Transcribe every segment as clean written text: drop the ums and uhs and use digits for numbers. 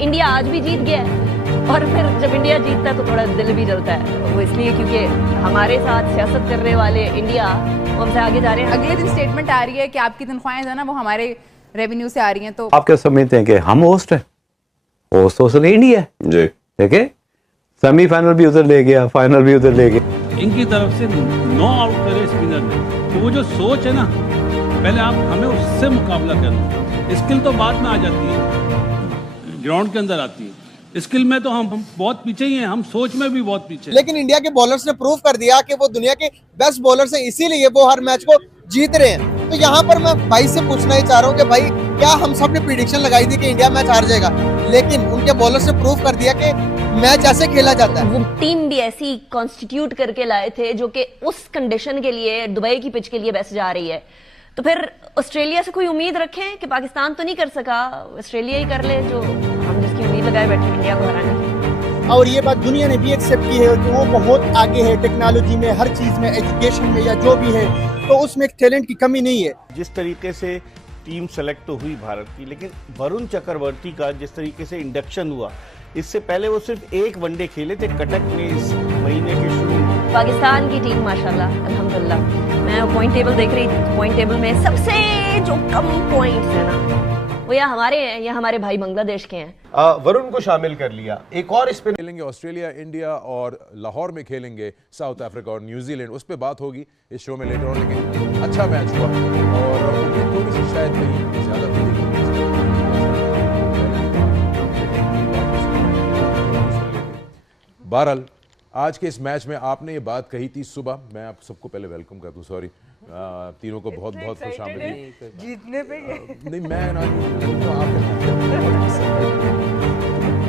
India आज भी जीत गया है, और फिर जब इंडिया जीतता है तो थोड़ा दिल भी जलता है। वो इसलिए क्योंकि हमारे साथ सियासत करने वाले इंडिया वो हमसे आगे जा रहे हैं। अगले दिन स्टेटमेंट आ रही है कि आपकी तनख्वाहें जो ना वो हमारे रेवेन्यू से आ रही हैं। तो आप क्या समझते हैं कि हम होस्ट हैं? होस्ट तो असल इंडिया है जी। देखे सेमीफाइनल भी उधर ले गया, फाइनल भी उधर ले गया। इनकी तरफ से 9 आउट करे स्पिनर ने, तो वो जो सोच है ना, पहले आप हमें उससे मुकाबला करना। स्किल तो बाद में आ जाती है, ग्राउंड के अंदर आती है। स्किल में तो हम बहुत पीछे ही हैं, हम सोच में भी बहुत पीछे। लेकिन इंडिया के बॉलर्स ने प्रूव कर दिया कि वो दुनिया के बेस्ट बॉलर्स हैं, इसीलिए वो हर मैच को जीत रहे हैं। तो यहाँ पर मैं भाई से पूछना ही चाह रहा हूँ कि भाई क्या हम सब ने प्रिडिक्शन लगाई थी कि इंडिया मैच हार जाएगा, लेकिन उनके बॉलर्स ने प्रूव कर दिया कि मैच ऐसे खेला जाता है। वो टीम भी ऐसी कॉन्स्टिट्यूट करके लाए थे जो कि उस कंडीशन के लिए, दुबई की पिच के लिए बेस्ट जा रही है। तो फिर ऑस्ट्रेलिया से कोई उम्मीद रखें कि पाकिस्तान तो नहीं कर सका, ऑस्ट्रेलिया ही कर ले जो हम जिसकी उम्मीद लगाए बैठे इंडिया को हराने की। और ये बात दुनिया ने भी एक्सेप्ट की है कि वो बहुत आगे है टेक्नोलॉजी में, हर चीज़ में, एजुकेशन में या जो भी है, तो उसमें एक टैलेंट की कमी नहीं है। जिस तरीके से टीम सेलेक्ट तो हुई भारत की, लेकिन वरुण चक्रवर्ती का जिस तरीके से इंडक्शन हुआ, इससे पहले वो सिर्फ एक वनडे खेले थे कटक में इस महीने के शुरू में। पाकिस्तान की टीम माशाल्लाह अल्हम्दुलिल्लाह, मैं पॉइंट टेबल देख रही थी, पॉइंट टेबल में सबसे जो कम पॉइंट्स है ना वो या हमारे हैं या हमारे भाई बांग्लादेश के हैं। वरुण को शामिल कर लिया। एक और स्पिनर खेलेंगे ऑस्ट्रेलिया, इंडिया और लाहौर में खेलेंगे साउथ अफ्रीका और न्यूजीलैंड। उस पर बात होगी इस शो में लेटर ऑन, लेकिन अच्छा मैच हुआ और उम्मीद थोड़ी सी शायद कहीं ज़्यादा थी, बहरहाल आज के इस मैच में आपने ये बात कही थी सुबह। मैं आप सबको पहले वेलकम कर दूं, सॉरी तीनों को बहुत बहुत खुशामदीद। जीतने पे नहीं मैं ना तो आप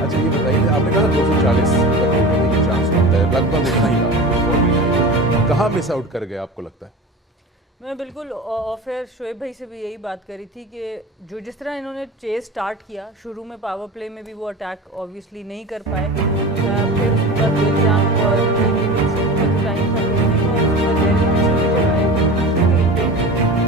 अच्छा ये बताइए, आपने कहा 240 तक होने की चांस बनता है, लगभग उतना ही रहा, कहाँ मिस आउट कर गए आपको लगता है? मैं बिल्कुल ऑफ एयर शोएब भाई से भी यही बात करी थी कि जो जिस तरह इन्होंने चेस स्टार्ट किया, शुरू में पावर प्ले में भी वो अटैक ऑब्वियसली नहीं कर पाए, फिर उसके बाद बेलजाम और टाइम था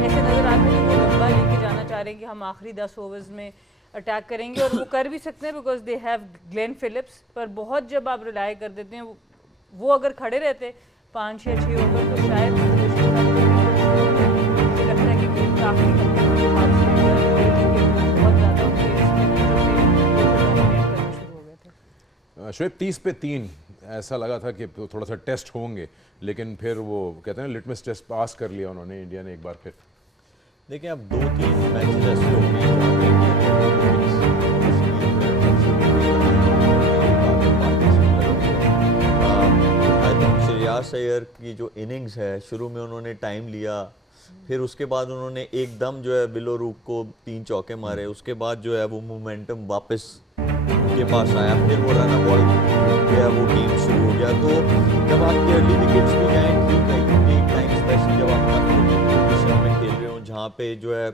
ऐसे नज़र आता है कि वो लंबा लेके जाना चाह रहे हैं कि हम आखिरी 10 ओवर्स में अटैक करेंगे, और वो कर भी सकते हैं because they have Glenn Phillips. पर बहुत जब आप रिलाई कर देते हैं, वो अगर खड़े रहते 5 या 6 ओवर तो शायद शोएब 30 पे 3 ऐसा लगा था कि थोड़ा सा टेस्ट होंगे, लेकिन फिर वो कहते हैं लिटमस टेस्ट पास कर लिया उन्होंने, इंडिया ने एक बार फिर। देखिए अब 2-3 मैचेस ऐसे हो गए आई थिंक श्रेयस अय्यर की जो इनिंग्स है, शुरू में उन्होंने टाइम लिया, फिर उसके बाद उन्होंने एकदम जो है बिलो रूक को 3 चौके मारे, उसके बाद जो है वो मोमेंटम वापस के पास आया, फिर वो रन बॉल जो है वो गेम शुरू हो गया। तो जब आपके अर्ली विकेट्स भी जाएँ ठीक है, क्योंकि एक टाइम स्पेशली जब आप पोजीशन में खेल रहे हो जहाँ पे जो है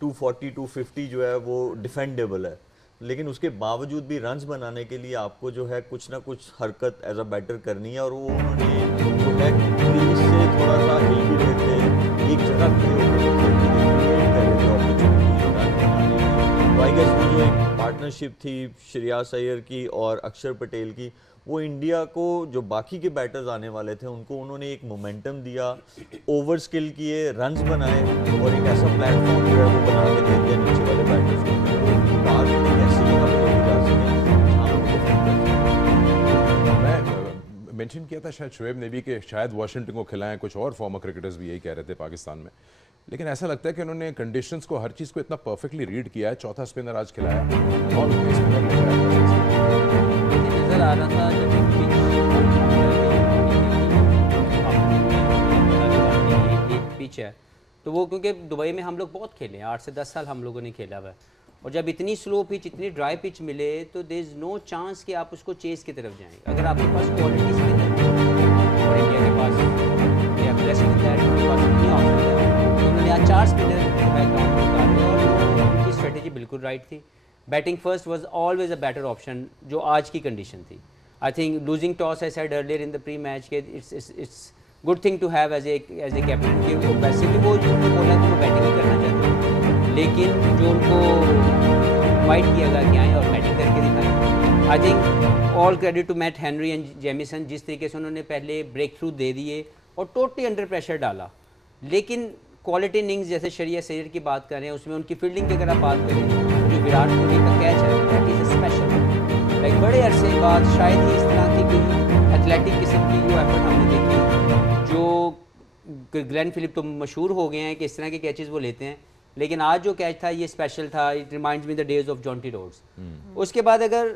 240 250 जो है वो डिफेंडेबल है, लेकिन उसके बावजूद भी रन्स बनाने के लिए आपको जो है कुछ ना कुछ हरकत एज अ बैटर करनी है, और वो उन्होंने जो है क्रीज से थोड़ा सा हिल भी रहे थे, एक जगह खड़े होकर क्रिएट कर रहे थे अपॉर्चुनिटीज रन बनाने की। तो आई गेस वो जो एक पार्टनरशिप थी श्रेयस अय्यर की और अक्षर पटेल की, वो इंडिया को जो बाकी के बैटर्स आने वाले थे उनको उन्होंने एक मोमेंटम दिया, ओवर स्किल किए, रन्स बनाए, और एक ऐसा प्लेटफॉर्म जो है वो बना के दे दिया नीचे वाले बैटर्स को, टारगेट एक ऐसी जगह पे लेके जा सकें जहाँ वो डिफेंड कर सकें। मैं मेंशन किया था शायद शोएब ने भी कि शायद वाशिंगटन को खिलाएं, कुछ और फॉर्मर क्रिकेटर्स भी यही कह रहे थे पाकिस्तान में, लेकिन ऐसा लगता है कि उन्होंने कंडीशंस को, हर चीज़ को इतना परफेक्टली रीड किया है। चौथा स्पिनर आज खिलाया और स्पिनर नजर आ रहा था जब एक पिच है तो वो, क्योंकि दुबई में हम लोग बहुत खेले हैं, 8 से 10 साल हम लोगों ने खेला हुआ है, और जब इतनी स्लो पिच, इतनी ड्राई पिच मिले तो देयर इज नो चांस कि आप उसको चेस की तरफ जाएंगे। अगर आपके पास क्वालिटी स्पिनर और इंडिया के पास या प्रेस में उनके पास इतनी ऑप्शन है, तो उन्होंने आज 4 स्पिनर बैकग्राउंड में उतारे और उनकी स्ट्रेटेजी बिल्कुल राइट थी। Batting first was always a better option जो आज की कंडीशन थी। I think losing toss I said earlier in the pre match के it's good thing to have as a captain के। वो वैसे भी वो जो बोला कि वो बैटिंग ही करना चाहते थे, लेकिन जो उनको इन्वाइट किया गया कि आए और बैटिंग करके दिखाएं, I think all credit to Matt Henry and Jamieson, जिस तरीके से उन्होंने पहले ब्रेक थ्रू दे दिए और टोटली अंडर प्रेशर डाला। लेकिन क्वालिटी इनिंग्स जैसे श्रेयस अय्यर की बात करें, उसमें उनकी फील्डिंग की अगर आप बात करें, जो विराट कोहली का कैच है दैट इज़ स्पेशल। लाइक बड़े अरसे बाद शायद ही इस तरह की कोई एथलेटिक किस्म की जो एफर्ट हमने देखी। जो ग्लेन फिलिप तो मशहूर हो गए हैं कि इस तरह के कैचेस वो लेते हैं, लेकिन आज जो कैच था ये स्पेशल था। It reminds me the days of Jonty Rhodes. उसके बाद अगर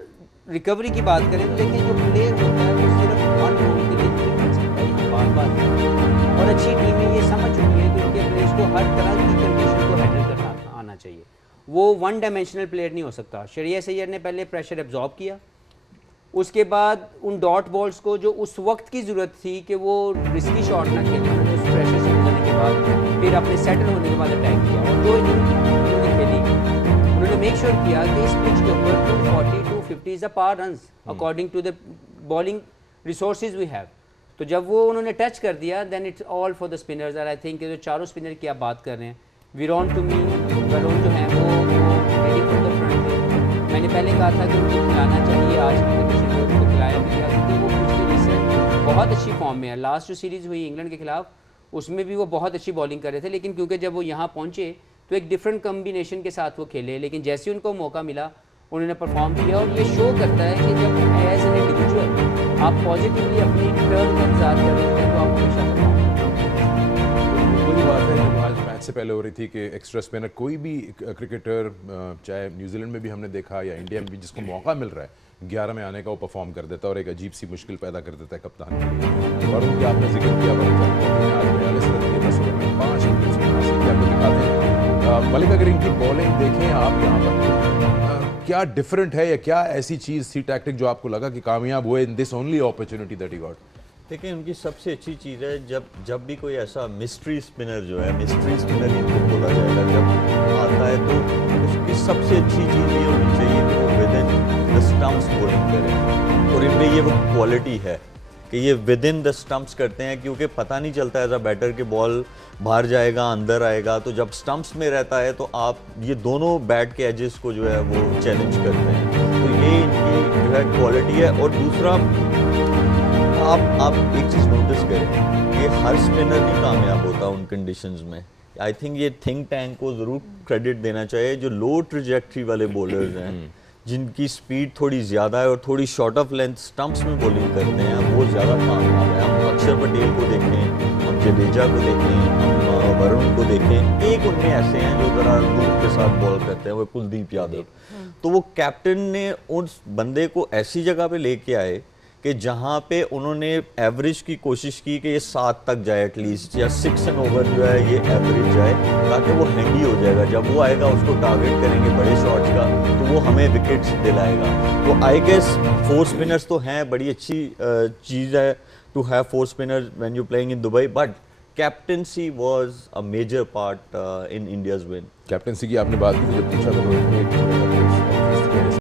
रिकवरी की बात करें तो देखिए जो प्लेयर होता है वो सिर्फ वन रोल के लिए नहीं कर सकता, ये बार-बार और अच्छी टीमें ये समझ चुकी है कि उनके प्लेयर्स को हर तरह की कंडीशन को हैंडल करना आना चाहिए। वो वन डायमेंशनल प्लेयर नहीं हो सकता। श्रेयस अय्यर ने पहले प्रेशर एब्जॉर्ब किया, उसके बाद उन डॉट बॉल्स को जो उस वक्त की ज़रूरत थी कि वो रिस्की शॉट ना खेले, उन्होंने उस प्रेशर से गुजरने के बाद फिर अपने सेटल होने के बाद अटैक किया। और जो उन्होंने खेली, उन्होंने मेक श्योर किया कि इस पिच के ऊपर 240 250 is a par runs according to the bowling resources we have. तो जब वो उन्होंने टच कर दिया then it's all for the spinners. और आई थिंक जो चारों स्पिनर की आप बात कर रहे हैं, विरोन टू मी वरुण जो हैं वो हेडिंग फ्रॉम द फ्रंट पे। मैंने पहले कहा था कि उनको खिलाना चाहिए, आज की कंडीशन में उनको खिलाया भी गया क्योंकि वो पिछले रिसेंट बहुत अच्छी फॉर्म में है। लास्ट जो सीरीज़ हुई इंग्लैंड के खिलाफ उसमें भी वो बहुत अच्छी बॉलिंग कर रहे थे, लेकिन क्योंकि जब वो यहाँ पहुँचे तो एक डिफरेंट कम्बिनेशन के साथ वो खेले। लेकिन जैसे उनको मौका मिला उन्होंने परफॉर्म किया और ये शो करता है कि जब एज एन इंडिविजुअल आप पॉजिटिवली अपनी टर्न का इंतजार कर रहे हैं तो आप हमेशा वही बात है जो आज मैच से पहले हो रही थी कि एक्स्ट्रा स्पिनर कोई भी क्रिकेटर, चाहे न्यूजीलैंड में भी हमने देखा या इंडिया में भी, जिसको मौका मिल रहा है 11 में आने का वो परफॉर्म कर देता है और एक अजीब सी मुश्किल पैदा कर देता है कप्तान के लिए। और उनके आपने जिक्र किया आज 42 रन दिए 10 ओवर में 5 विकेट्स हासिल किया। आपको दिखाते हैं मलिक, अगर इनकी बॉलिंग देखें आप यहाँ पर, क्या डिफरेंट है या क्या ऐसी चीज़ थी टैक्टिक जो आपको लगा कि कामयाब हुए in this only opportunity that he got? देखिए उनकी सबसे अच्छी चीज़ है जब भी कोई ऐसा मिस्ट्री स्पिनर जो है, मिस्ट्री स्पिनर इनको बोला जाएगा, जब आता है तो उसकी सबसे अच्छी चीज़ ये होनी चाहिए कि वो with in the stumps bowling करें। और इनमें ये वो क्वालिटी है कि ये विद इन द स्टंप्स करते हैं, क्योंकि पता नहीं चलता एज अ बैटर कि बॉल बाहर जाएगा अंदर आएगा। तो जब स्टंप्स में रहता है तो आप ये दोनों बैट के एजेस को जो है वो चैलेंज करते हैं। तो ये इनकी जो है क्वालिटी है। और दूसरा आप एक चीज़ नोटिस करें कि हर स्पिनर नहीं कामयाब होता उन कंडीशंस में। आई थिंक ये थिंक टैंक को ज़रूर क्रेडिट देना चाहिए। जो लो ट्रेजेक्ट्री वाले बॉलर्स हैं, जिनकी स्पीड थोड़ी ज़्यादा है और थोड़ी शॉर्ट ऑफ लेंथ स्टंप्स में बॉलिंग करते हैं, वो ज़्यादा कामयाब है। हम अक्षर पटेल को देखें, हम जडेजा को देखें, हम वरुण को देखें, एक उनमें ऐसे हैं जो ज़रा लूप के साथ बॉल करते हैं, वो कुलदीप यादव। तो वो कैप्टन ने उस बंदे को ऐसी जगह पे लेके आए कि जहाँ पे उन्होंने एवरेज की कोशिश की कि ये 7 तक जाए एटलीस्ट, या 6 एंड ओवर जो है ये एवरेज जाए, ताकि वो हैंडी हो जाएगा। जब वो आएगा उसको टारगेट करेंगे बड़े शॉट्स का तो वो हमें विकेट्स दिलाएगा। तो आई गेस 4 स्पिनर्स तो हैं, बड़ी अच्छी चीज़ है to have 4 spinners when you playing in Dubai, but captaincy was a major part in India's win. Captaincy की आपने बात की, जब पूछा था